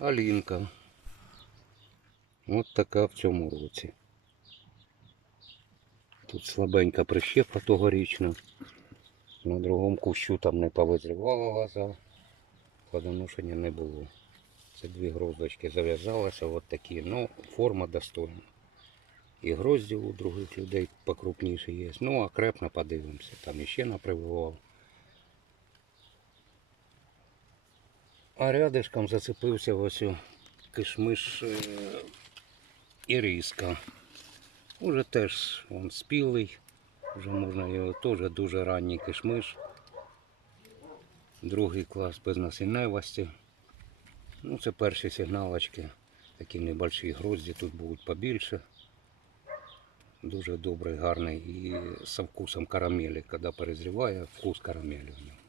Алінка. От така в цьому році. Тут слабенька прищепа тогорічна. На другому кущу там не повизрівало лоза. Плодоношення не було. Це дві гроздочки зав'язалися, от такі. Ну, форма достойна. І грозді у других людей покрупніше є. Ну, а крепно подивимося. Там іще напривував. А рядишком зацепився ось у кишмиш е, іріска. Уже теж він спілий. Вже можна його теж дуже ранній кишмиш. Другий клас без насінневості. Ну, це перші сигналочки. Такі небольші грозді тут будуть побільше. Дуже добрий, гарний і з вкусом карамелі. Коли перезріває, вкус карамелі в ньому.